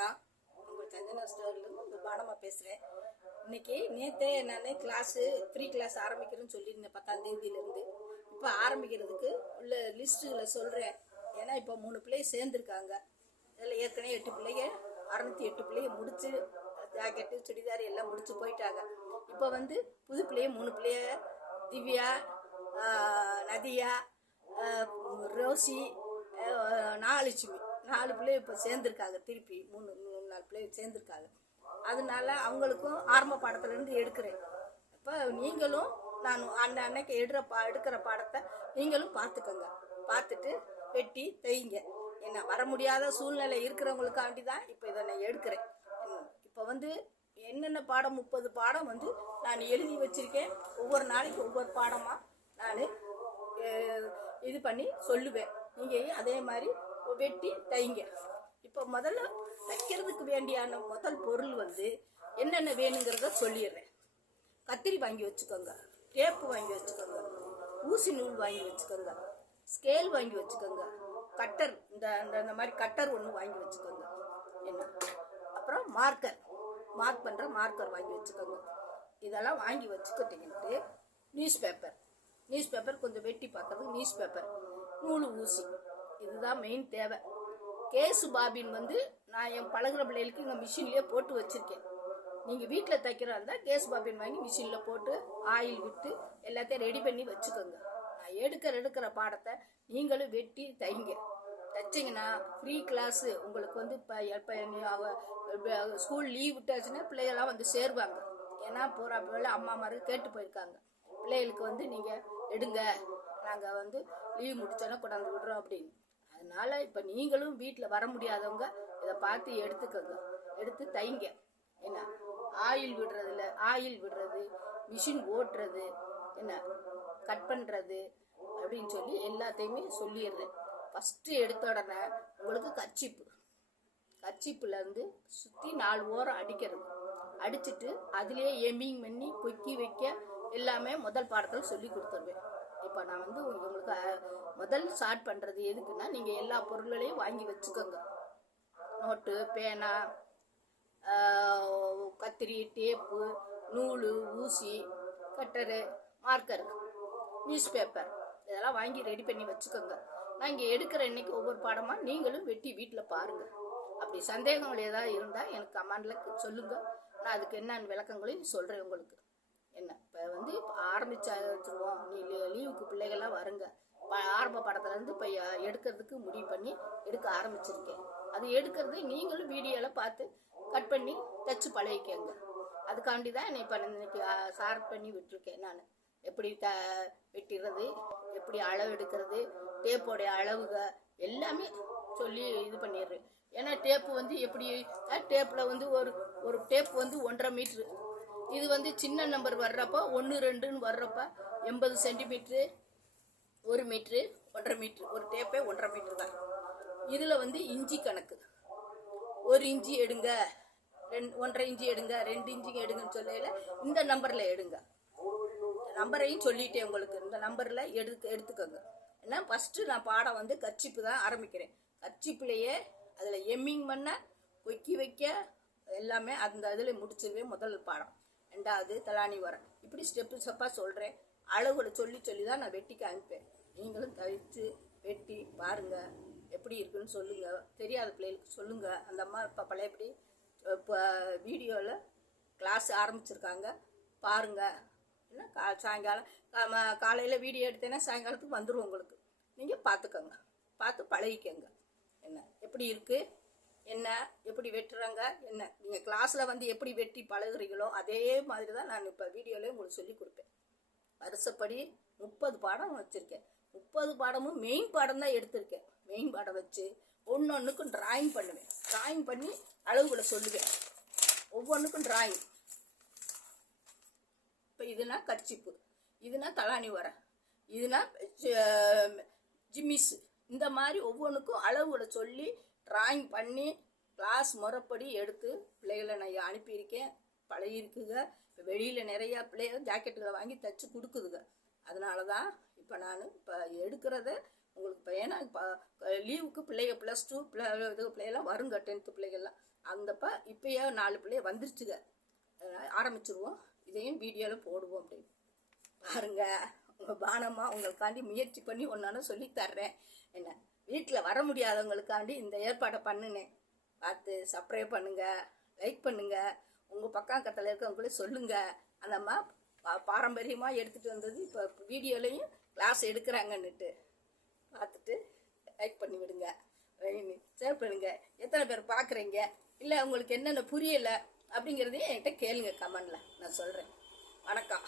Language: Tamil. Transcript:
வணக்கம். உங்கள் சஞ்சனா ஸ்டோர்லேருந்து உங்கள் பாடமாக பேசுகிறேன். இன்றைக்கி நேற்றே நான் கிளாஸு ஃப்ரீ கிளாஸ் ஆரம்பிக்கிறேன்னு சொல்லியிருந்தேன் 10ஆம் தேதியிலேருந்து. இப்போ ஆரம்பிக்கிறதுக்கு உள்ள லிஸ்ட்டுகளை சொல்கிறேன். ஏன்னா இப்போ 3 பிள்ளைங்க சேர்ந்துருக்காங்க. அதில் ஏற்கனவே 8 பிள்ளைங்க 608 பிள்ளைங்க முடிச்சு ஜாக்கெட்டு சுடிதார் எல்லாம் முடிச்சு போயிட்டாங்க. இப்போ புது பிள்ளைங்க 3 பிள்ளைங்க திவ்யா, நதியா, ரோசி, நாகலட்சுமி 4 பிள்ளைங்க இப்போ சேர்ந்துருக்காங்க. திருப்பி 3-4 பிள்ளைங்க சேர்ந்துருக்காங்க. அதனால அவங்களுக்கும் ஆரம்ப பாடத்துலேருந்து எடுக்கிறேன். இப்போ நீங்களும் நான் அன்னைக்கு எடுக்கிற பாடத்தை நீங்களும் பார்த்துக்கோங்க. பார்த்துட்டு வெட்டி தைங்க. என்ன வர முடியாத சூழ்நிலை இருக்கிறவங்களுக்காண்டி தான் இப்போ இதை நான் எடுக்கிறேன். இப்போ என்னென்ன பாடம் 30 பாடம் நான் எழுதி வச்சுருக்கேன். ஒவ்வொரு நாளைக்கு ஒவ்வொரு பாடமாக நான் இது பண்ணி சொல்லுவேன். நீங்கள் அதே மாதிரி வெட்டி தைங்க. இப்போ முதல்ல தைக்கிறதுக்கு வேண்டியான முதல் பொருள் என்னென்ன வேணுங்கிறத சொல்லிடுறேன். கத்திரி வாங்கி வச்சுக்கோங்க, டேப்பு வாங்கி வச்சுக்கோங்க, ஊசி நூல் வாங்கி வச்சுக்கோங்க, ஸ்கேல் வாங்கி வச்சுக்கோங்க, கட்டர் இந்த மாதிரி கட்டர் ஒன்று வாங்கி வச்சுக்கோங்க. என்ன அப்புறம் மார்க் பண்ணுற மார்க்கர் வாங்கி வச்சுக்கோங்க. இதெல்லாம் வாங்கி வச்சுக்கிட்டீங்கன்ட்டு நியூஸ் பேப்பர் கொஞ்சம் வெட்டி பார்க்கறதுக்கு நியூஸ் பேப்பர், நூல், ஊசி, இதுதான் மெயின் தேவை. கேஸு பாபின் நான் என் பழகிற பிள்ளைகளுக்கு இங்கே மிஷின்லேயே போட்டு வச்சுருக்கேன். நீங்கள் வீட்டில் தைக்கிறா இருந்தால் கேஸ் பாபின் வாங்கி மிஷினில் போட்டு ஆயில் விட்டு எல்லாத்தையும் ரெடி பண்ணி வச்சுக்கோங்க. நான் எடுக்கிற பாடத்தை நீங்களும் வெட்டி தைங்க. தைச்சிங்கன்னா ஃப்ரீ கிளாஸு உங்களுக்கு இப்போ ஸ்கூல் லீவ் விட்டாச்சுன்னா பிள்ளைகள்லாம் சேருவாங்க. ஏன்னா போகிற பிள்ளை அம்மா மாதிரி கேட்டு போயிருக்காங்க. பிள்ளைகளுக்கு நீங்கள் எடுங்க, நாங்கள் லீவ் முடிச்சோன்னா கொண்டாந்து விடுறோம் அப்படின்னு. அதனால இப்போ நீங்களும் வீட்டில் வர முடியாதவங்க இதை பார்த்து எடுத்துக்கோங்க, எடுத்து தைங்க. என்ன ஆயில் விடுறது, மிஷின் ஓட்டுறது, என்ன கட் பண்ணுறது அப்படின்னு சொல்லி எல்லாத்தையுமே சொல்லிடுறேன். ஃபஸ்ட்டு எடுத்த உடனே உங்களுக்கு கர்ச்சீப்பில் சுற்றி 4 ஓரம் அடிக்கிறது. அடிச்சுட்டு அதுலேயே எம்மிங் பண்ணி கொக்கி வைக்க எல்லாமே முதல் பாடத்தில் சொல்லி கொடுத்துருவேன். இப்போ நான் உங்களுக்கு முதல் ஸ்டார்ட் பண்ணுறது எதுக்குன்னா, நீங்கள் எல்லா பொருள்களையும் வாங்கி வச்சுக்கோங்க. நோட்டு, பேனா, கத்திரி, டேப்பு, நூல், ஊசி, கட்டரு, மார்க்கரு, நியூஸ் பேப்பர் இதெல்லாம் வாங்கி ரெடி பண்ணி வச்சுக்கோங்க. நான் இங்கே எடுக்கிற இன்னைக்கு ஒவ்வொரு பாடமாக நீங்களும் வெட்டி வீட்டில் பாருங்கள். அப்படி சந்தேகங்கள் ஏதாவது இருந்தால் எனக்கு கமெண்டில் சொல்லுங்கள். நான் அதுக்கு என்னென்ன விளக்கங்களையும் சொல்கிறேன் உங்களுக்கு. என்ன இப்போ ஆரம்பிச்சிருவோம். லீவுக்கு பிள்ளைகள்லாம் வருங்க. ஆரம்ப படத்துலேருந்து இப்போ எடுக்கிறதுக்கு முடிவு பண்ணி எடுக்க ஆரம்பிச்சிருக்கேன். அது எடுக்கிறது நீங்களும் வீடியோவில் பார்த்து கட் பண்ணி தைச்சு பழகிக்கங்க. அதுக்காண்டி தான் இப்போ இன்னைக்கு ஷார்ப் பண்ணி விட்டுருக்கேன். நான் எப்படி வெட்டிடுறது, எப்படி அளவு எடுக்கிறது, டேப்போடைய அளவுக எல்லாமே சொல்லி இது பண்ணிடுறேன். ஏன்னா டேப்பு எப்படி டேப்பில் ஒரு டேப் 1.5 மீட்ரு. இது சின்ன நம்பர் வர்றப்ப 1, 2ன்னு வர்றப்ப 80 சென்டிமீட்ரு, 1 மீட்ரு, 1.5 மீட்ரு. ஒரு டேப்பே 1.5 மீட்ரு தான். இதில் இஞ்சி கணக்கு, 1 இஞ்சி எடுங்க, 1.5 இஞ்சி எடுங்க, 2 இஞ்சி எடுங்கன்னு சொல்லையில் இந்த நம்பரில் எடுங்க. நம்பரையும் சொல்லிட்டேன் உங்களுக்கு. இந்த நம்பரில் எடுத்துக்கோங்க. ஏன்னா ஃபஸ்ட்டு நான் பாடம் கர்ச்சீப்பு தான் ஆரம்பிக்கிறேன். கர்ச்சீப்புலேயே அதில் எம்மிங் பண்ண, கொக்கி வைக்க எல்லாமே அந்த இதில் முடிச்சிருவேன். முதல் பாடம். 2வது தலானி வர, இப்படி ஸ்டெப்பாக சொல்கிறேன். அளவுகளை சொல்லி தான் நான் வெட்டிக்கு அனுப்பேன். நீங்களும் தைச்சு வெட்டி பாருங்கள், எப்படி இருக்குன்னு சொல்லுங்கள். தெரியாத பிள்ளைகளுக்கு சொல்லுங்கள். அந்த அம்மா இப்போ பழையபடி இப்போ வீடியோவில் கிளாஸ் ஆரம்பிச்சிருக்காங்க, பாருங்கள். என்ன சாயங்காலம் காலையில் வீடியோ எடுத்தேன்னா சாயங்காலத்துக்கு வந்துடும் உங்களுக்கு. நீங்கள் பார்த்துக்கோங்க, பார்த்து பழகிக்கோங்க. என்ன எப்படி இருக்குது, என்ன எப்படி வெட்டுறாங்க, என்ன நீங்கள் கிளாஸில் எப்படி வெட்டி பழகுறீங்களோ அதே மாதிரி தான் நான் இப்போ வீடியோவில் உங்களுக்கு சொல்லி கொடுப்பேன். வருஷப்படி 30 பாடம் வச்சுருக்கேன். 30 பாடமும் மெயின் பாடம் தான் எடுத்திருக்கேன். மெயின் பாடம் வச்சு ஒன்றுக்கும் ட்ராயிங் பண்ணுவேன். ட்ராயிங் பண்ணி அளவுகளை சொல்லுவேன். ஒவ்வொன்றுக்கும் ட்ராயிங். இப்போ இதுனா கர்ச்சீப்பு, இதுனா தலானி வர, இதுனா ஜிம்மிஸு. இந்த மாதிரி ஒவ்வொன்றுக்கும் அளவுகளை சொல்லி ட்ராயிங் பண்ணி கிளாஸ் முறைப்படி எடுத்து பிள்ளைகளை நான் அனுப்பியிருக்கேன். பழகிருக்குங்க. இப்போ வெளியில் நிறையா பிள்ளைகள் ஜாக்கெட்டுகளை வாங்கி தைச்சி கொடுக்குதுங்க. அதனால தான் இப்போ நான் இப்போ எடுக்கிறத உங்களுக்கு. இப்போ ஏன்னா இப்போ லீவுக்கு பிள்ளைங்க +2 பிள்ளைகள்லாம் வருங்க, 10th பிள்ளைகள்லாம் அந்தப்ப இப்பயே 4 பிள்ளைய வந்துருச்சுங்க. ஆரம்பிச்சிருவோம், இதையும் வீடியோவில் போடுவோம் அப்படின்னு பாருங்க. உங்கள் பானம்மா உங்களுக்காண்டி முயற்சி பண்ணி ஒன்றான சொல்லி தர்றேன். என்ன வீட்டில் வர முடியாதவங்களுக்காண்டி இந்த ஏற்பாடை பண்ணினேன். பார்த்து சப்ஸ்கிரைப் பண்ணுங்க, லைக் பண்ணுங்க, உங்கள் பக்கம் கட்டளை இருக்கவங்களே சொல்லுங்க. அந்தம்மா பாரம்பரியமாக எடுத்துகிட்டு வந்தது இப்போ வீடியோலையும் கிளாஸ் எடுக்கிறாங்கன்னுட்டு பார்த்துட்டு லைக் பண்ணி விடுங்க, ஷேர் பண்ணுங்க. எத்தனை பேர் பார்க்குறீங்க, இல்லை உங்களுக்கு என்னென்ன புரியலை அப்படிங்கிறதையும் என்கிட்ட கேளுங்க கமெண்டில், நான் சொல்கிறேன். வணக்கம்.